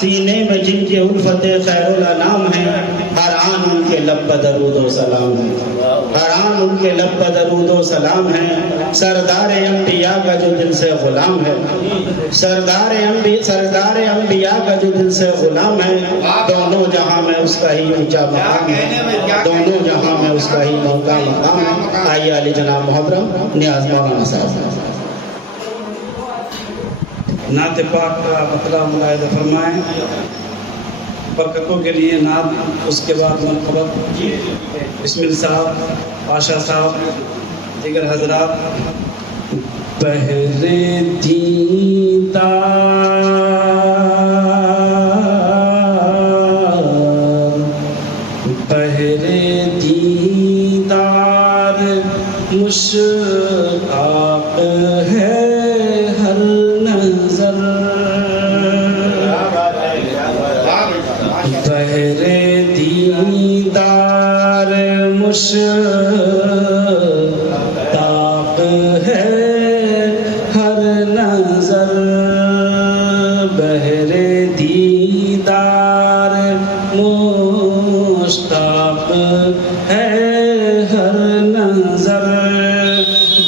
سینے میں جن کے الفت خیر الانام ہے، ہر آن ان کے لب پر درود و سلام ہے، ہر آن ان کے لب پر درود و سلام ہے۔ سردار انبیاء کا جو دل سے غلام ہے، سردار انبیاء کا جو دل سے غلام ہے، دونوں جہاں میں اس کا ہی اونچا مقام ہے، دونوں جہاں میں اس کا ہی اونچا مقام ہے۔ آئیے علی جناب محترم نیاز مولانا صاحب نعت پاک کا مطلع ملاحظہ فرمائیں۔ برکتوں کے لیے نعت، اس کے بعد منقبت بسمل صاحب، پاشا صاحب، دیگر حضرات۔ پہلے دیدار پہلے دیدار مشتاق ہے ہر نظر، پہلے دیدار مشتاق ہے ہر نظر، بہرے دیدار مشتاق ہے ہر نظر،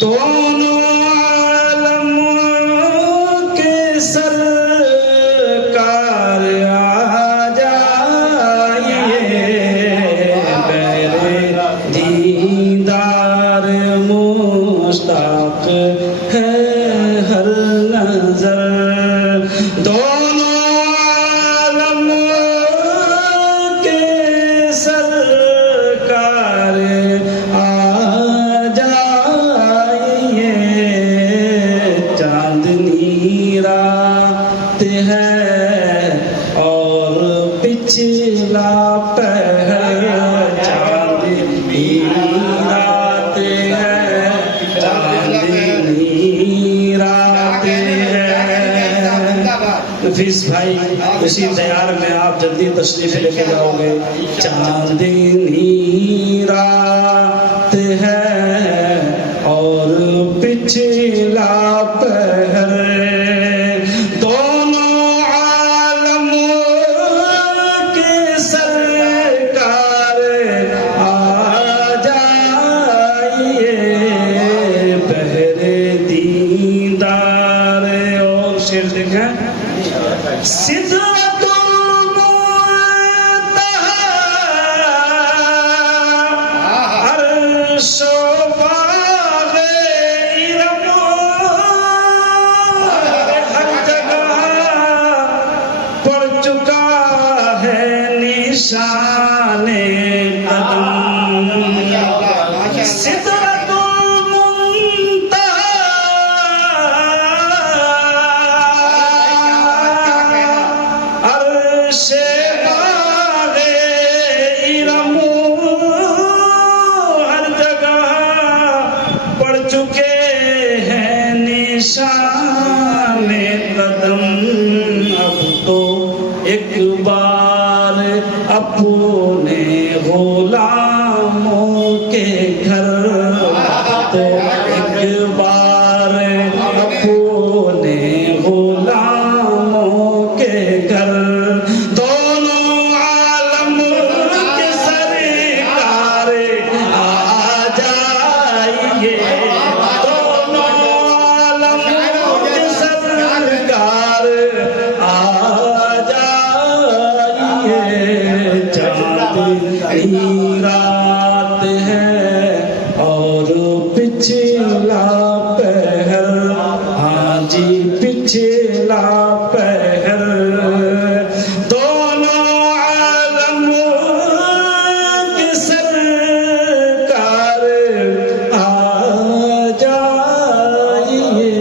دونوں عالم کے سرکار آ جائیے، بہرے دیدار مشتاق ہے ہر نظر، دونوں عالم کے سرکار آ جائیے، چاندنی رات ہے اور پچھلا پہر، چاندنی رات ہے، چاندنی رات ہے۔ نفیس بھائی اسی تیار میں آپ جلدی تشریف لے کے جاؤ گے۔ چاندنی رات ہے اور پچھلا پہر، دونوں عالم کے سرکار آ جائیے، بہرے دیدار۔ اور شعر دیکھیں، سدرۃ عرش و باغ ارم، ہر جگہ پڑ چکا ہے نشان قدم، سدرۃ عرش باغ ارم، ہر جگہ پڑ چکے ہیں نشان قدم، اب تو ایک بار اپنے غلاموں کے گھر، اب تو ایک بار اپنے غلاموں کے گھر، دونوں عالم کے سرکار آ جائیے، دونوں عالم کے سرکار آ جائیے، چاندنی رات ہے اور پچھلا پہر، ہاں جی پچھلا پہر، دونوں عالم کے سرکار آ جائیے۔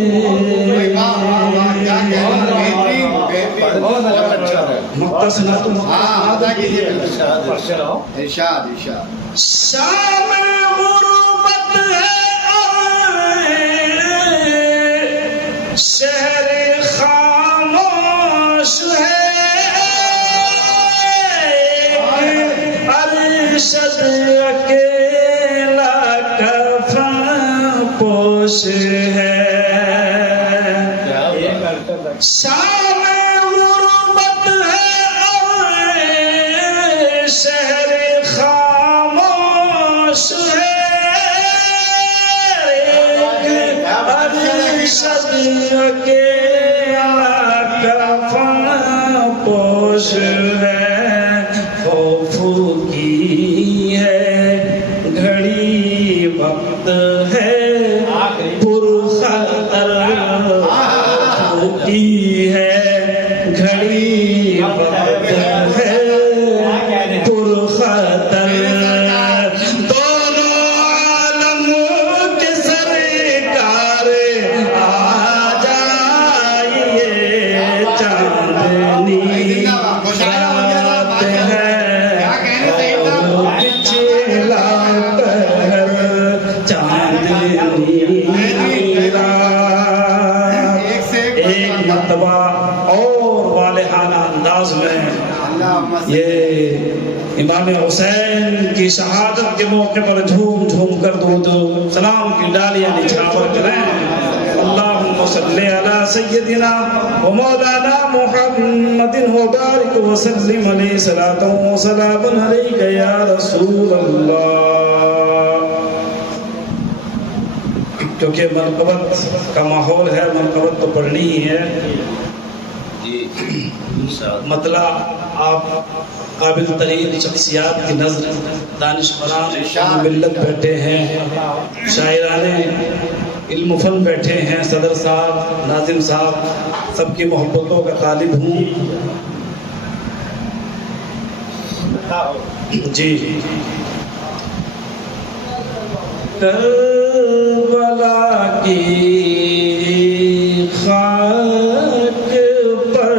شام غربت ہے اور شہر خاموش ہے، ارشد اکیلا کفن پوش ہے، شام غربت ہے ارشد کے کفن پوش ہے، خوف کی ہے گھڑی وقت ہے پرخطر، خوف کی ہے گھڑی وقت ہے پرخطر، یہ امام حسین کی شہادت کے موقع پر جھوم جھوم کر درود سلام کی ڈالیاں نچھاور کریں۔ اللہم صلی علی سیدنا و مولانا محمد وبارک وسلم علیہ صلاۃ و سلام علیک یا رسول اللہ۔ کیونکہ منقبت کا ماحول ہے، منقبت تو پڑھنی ہی ہے۔ مطلع آپ قابل ترین شخصیات کی نظر، دانشوران ملت بیٹھے ہیں، شاعران علم و فن بیٹھے ہیں، صدر صاحب، ناظم صاحب، سب کی محبتوں کا طالب ہوں۔ جی کربلا کی خاک پر،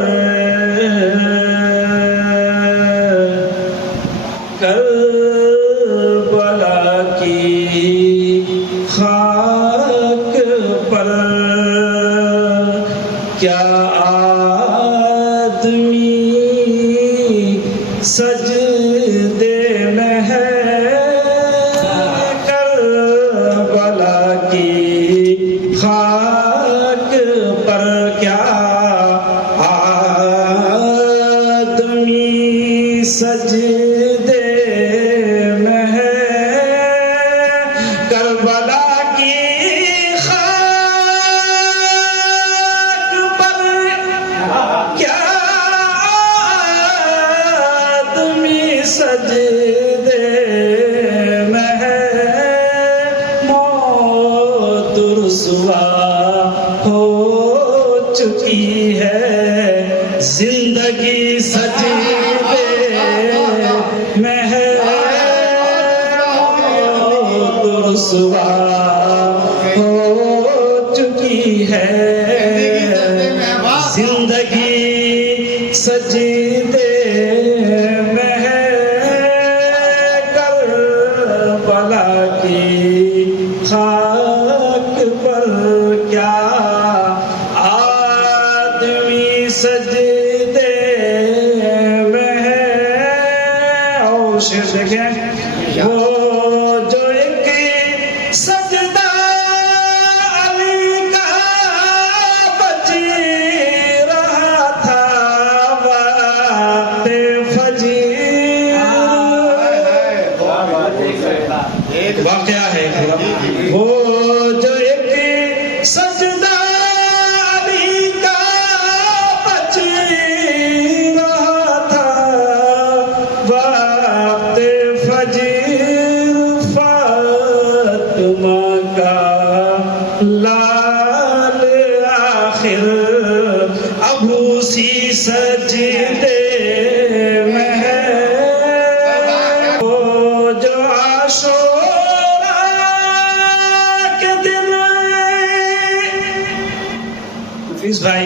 کربلا کی خاک پر کیا آدمی سجدے میں ہے، کربلا کی خاک پر کیا آدمی سجدے میں ہے، کربلا کی خاک پر کیا آدمی سجدے میں ہے، موت رسوا ہو چکی ہے، زندگی سجدے میں ہے، موت رسوا ہو چکی ہے، زندگی سجدے میں ہے، کربلا کی خاک پر کیا آدمی سجدے میں ہے۔ اور شعر دیکھیں، وہ جو ایک سجدہ علی کا بچ رہا تھا وقت فجر، واقعہ ہے وہ جو ایک سجدہ علی کا بچ رہا تھا وقت فجر، فاطمہ کا لال آخر اب اسی سجدے میں ہے، وہ جو عاشورا کے دن، حفیظ بھائی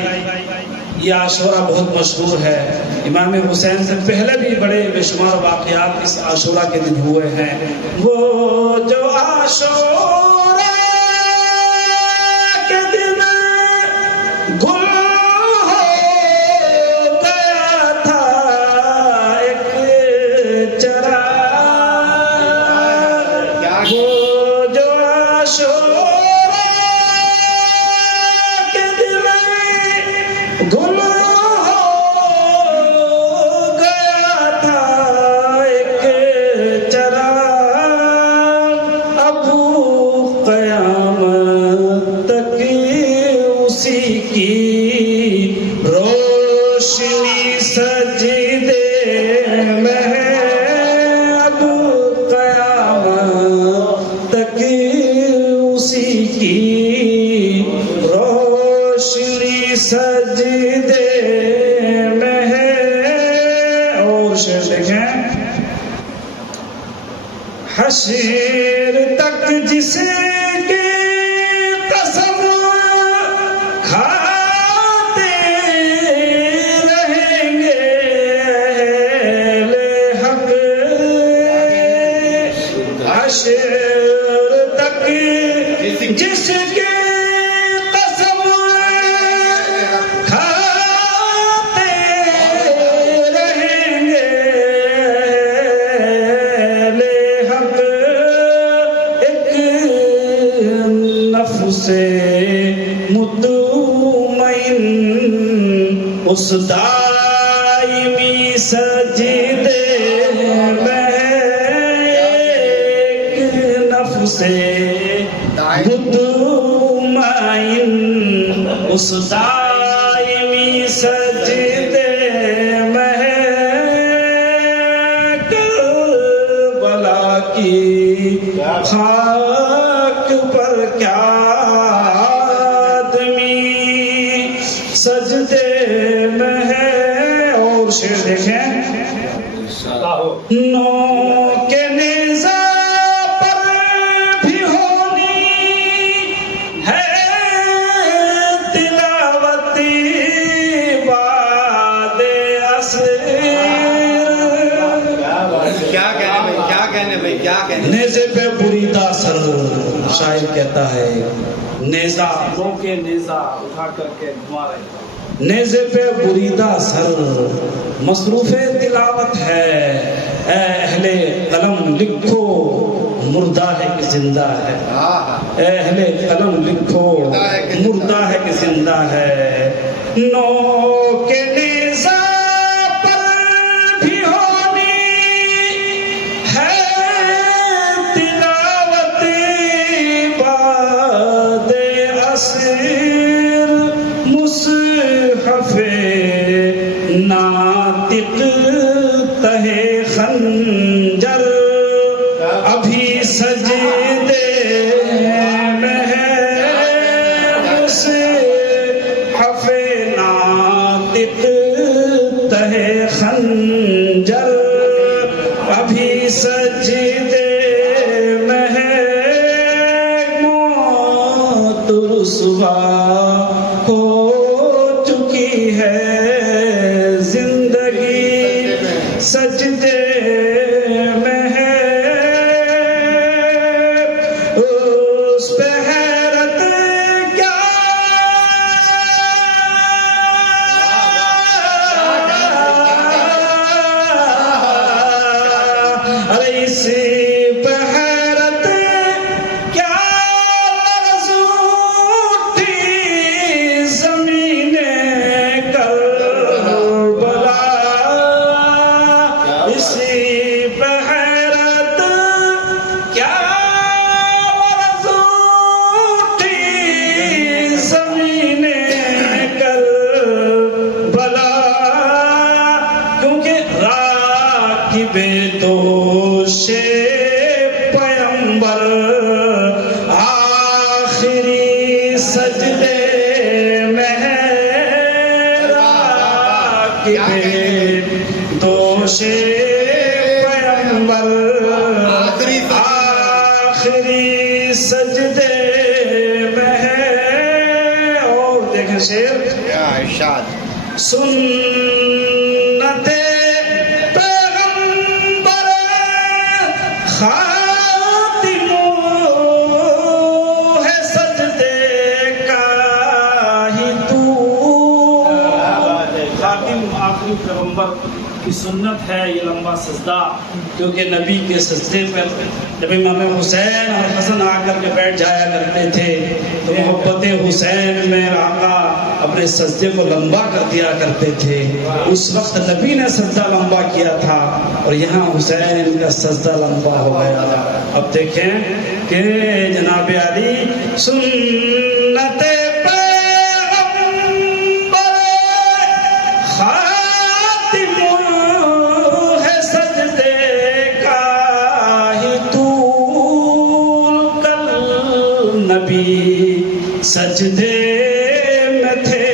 یہ عاشورہ بہت مشہور ہے، امام حسین سے پہلے بھی بڑے بے شمار واقعات اس عاشورہ کے دن ہوئے ہیں۔ وہ جو عاشورہ کے دن گم ہو گیا تھا ایک چراغ، وہ جو عاشورہ کے دن گم ہو گیا تھا ایک چراغ، ابو کی روشنی سجدے میں ہے اب قیامت تک اسی کی روشنی سجدے میں ہے. اور شعر دیکھیں. حشر تک جسے کے قسم کھاتے رہیں گے اہل حق. حشر تک جس کے قسم کھاتے رہیں گے اہل حق. ایک نفس مطمئن اس دائمی سجدے میں ہے. ایک نفس مطمئن اس دائمی سجدے میں ہے. کربلا کی خاک پر کیا آدمی سجدے میں ہے. اور شعر دیکھیں. نو کے نیزہ پر بھی ہونی ہے تلاوتی بعد عصر. نیزے پہ بریدہ سر شاعر کہتا ہے. نیزہ رو کے نیزہ اٹھا کر کے گھما رہے. نیزے پہ بریدہ سر مصروف تلاوت ہے. اے اہل قلم لکھو مردہ ہے کہ زندہ ہے. اے اہل قلم لکھو مردہ ہے کہ زندہ ہے. نو کے نیزہ پر بھی ہونی ہے تلاوت بعد عصر. مصحف ناطق تہ خنجر ابھی سجدے میں ہے. مصحف ناطق تہ خنجر ابھی سجدے میں ہے. موت رسوا ہو چکی ہے زندگی سجدے میں ہے. اس پہ حیرت کیا ارے اسی پہ حیرت کیا لرز اٹھی زمین کربلا. اسی پہ حیرت کیا لرز اٹھی زمین کربلا. کیونکہ راکب دوش پیمبر آخری سجدے میں ہے. راکب دوش پیمبر آخری سجدے میں ہے. اور دیکھیں شعر. سنت پیغمبر خاتم ہے سجدے کا ہی تو. خاتم آخری پیغمبر کی سنت ہے یہ لمبا سجدہ. کیونکہ نبی کے سجدے پر جب امام حسین اور حسن آ کر کے بیٹھ جایا کرتے تھے تو محبت حسین میں آقا اپنے سجدے کو لمبا کر دیا کرتے تھے. اس وقت نبی نے سجدہ لمبا کیا تھا اور یہاں حسین کا سجدہ لمبا ہو گیا. اب دیکھیں کہ جناب علی سنت پیغمبر سجدے میں تھے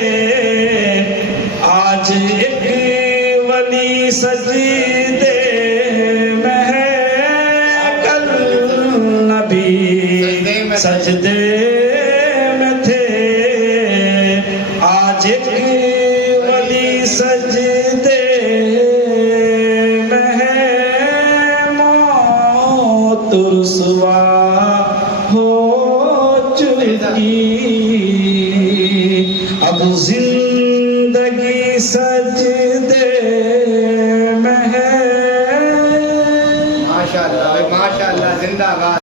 آج ایک ولی سجدے میں ہے کل نبی سجدے میں تھے آج ایک ولی سجدے میں ہے موت رسوا ہو چکی اب زندگی سجدے میں ہے. ماشاءاللہ ماشاءاللہ زندہ باد.